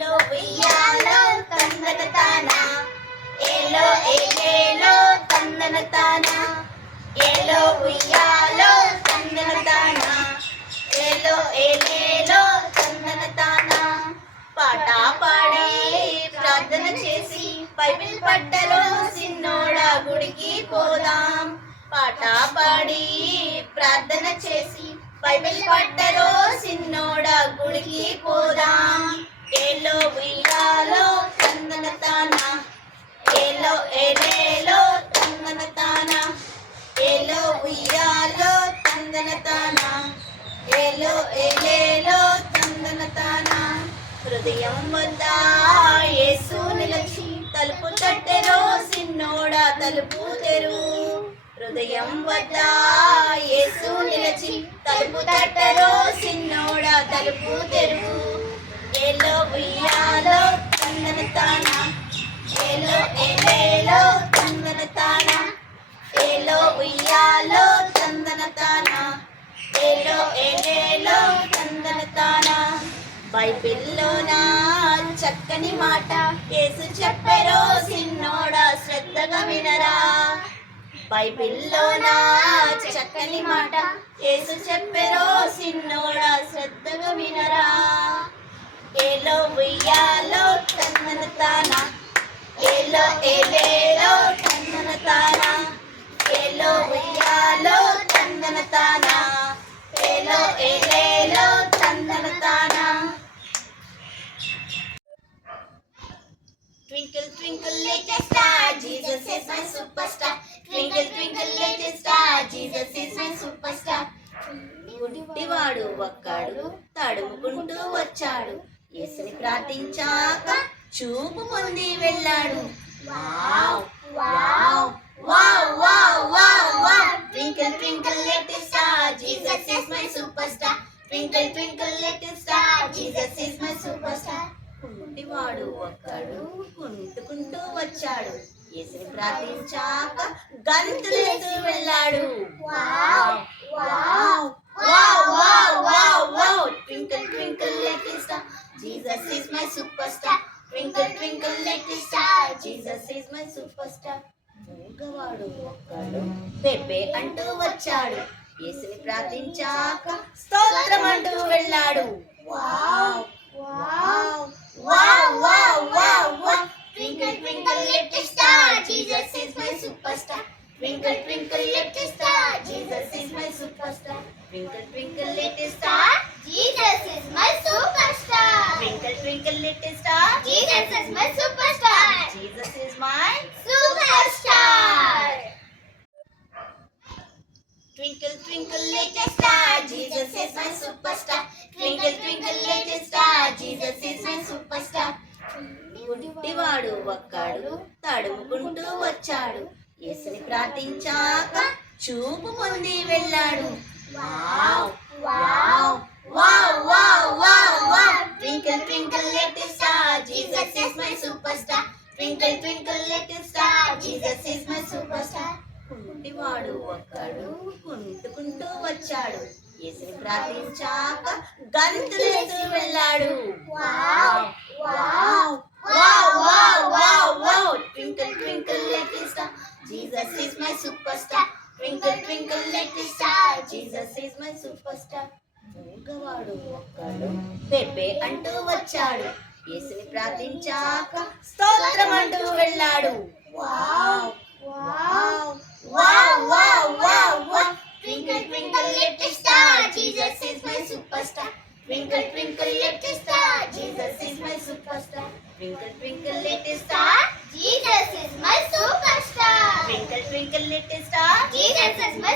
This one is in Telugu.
ఏలో ఉయ్యాలో తందన తాన ఏలో ఏలేలో తందన తాన ఏలో ఉయ్యాలో తందన తాన ఏలో ఏలేలో తందన తాన పాట పాడి ప్రార్థన చేసి బైబిల్ పట్టలో సిన్నోడా గుడికి పోదాం పాట పాడి ప్రార్థన చేసి బైబిల్ పట్టలో సిన్నోడా గుడికి పోదాం ఏలో ఉయ్యాలో తందన తాన ఏలో ఏలేలో తందన తాన ఏలో ఉయ్యాలో తందన తాన ఏలో ఏలేలో తందన తాన హృదయం వద్ద యేసు నిలిచి తలుపు తట్టెలో సిన్నోడా తలుపు తెరువు హృదయం వద్ద యేసు నిలిచి తలుపు తట్టెలో సిన్నోడా తలుపు తెరువు ఏలో ఉయ్యాలో తందన తాన ఏలో ఏలేలో తందన తాన ఏలో ఉయ్యాలో తందన తాన ఏలో ఏలేలో తందన తాన బైబిల్లోన చక్కని మాట యేసు చెప్పెరో సిన్నోడా శ్రద్ధగా వినరా బైబిల్లోన చక్కని మాట యేసు చెప్పెరో సిన్నోడా శ్రద్ధగా వినరా ఏలో ఉయ్యాలో తందన తాన ఏలో ఏలేలో తందన తాన ఏలో ఉయ్యాలో తందన తాన ఏలో ఏలేలో తందన తాన Twinkle twinkle little star, Jesus is my superstar. Twinkle twinkle little star, Jesus is my superstar. గుడ్డివాడు ఒక్కడు తడుముకుంటూ వచ్చాడు యేసుని ప్రార్థించాక చూపు పొంది వెళ్ళాడు wow wow wow wow wow wow twinkle twinkle little star Jesus is my super star twinkle twinkle little star Jesus is my super star గుడ్డివాడు ఒక్కడు కుంటుకుంటూ వచ్చాడు యేసుని ప్రార్థించాక గంతులేస్తూ వెళ్ళాడు wow wow wow wow wow wow twinkle twinkle little star Jesus is my super star twinkle twinkle little star Jesus is my super star మూగవాడు ఒక్కడు పెప్పే అంటూ వచ్చాడు యేసుని ప్రార్థించాక స్తోత్రం అంటూ వెళ్ళాడు wow wow wow wow wow wow twinkle twinkle little star Jesus is my super star twinkle twinkle little star Jesus is my super star twinkle twinkle little star Jesus is my super star twinkle twinkle little star Jesus is my super star Jesus is my super star Twinkle twinkle little star Jesus is my superstar Twinkle twinkle little star Jesus is my superstar గుడ్డివాడు ఒక్కడు తడుముకుంటూ వచ్చాడు యేసుని ప్రార్థించాక చూపు పొంది వెళ్ళాడు wow wow wow wow wow wow twinkle twinkle little star Jesus is my super star twinkle twinkle little star Jesus is my super star గుడ్డివాడు ఒక్కడు కుంటుకుంటూ వచ్చాడు యేసుని ప్రార్థించాక గంతులేస్తూ వెళ్ళాడు wow wow wow wow wow wow twinkle twinkle little star Jesus is my super star twinkle twinkle little star Jesus is my super star మూగవాడు ఒక్కడు పెప్పే అంటూ వచ్చాడు యేసుని ప్రార్థించాక స్తోత్రం అంటూ వెళ్ళాడు wow wow wow wow wow wow twinkle twinkle little star Jesus is my super star twinkle twinkle little star Jesus is my super star twinkle twinkle little star Jesus is my super star twinkle twinkle little star Jesus is my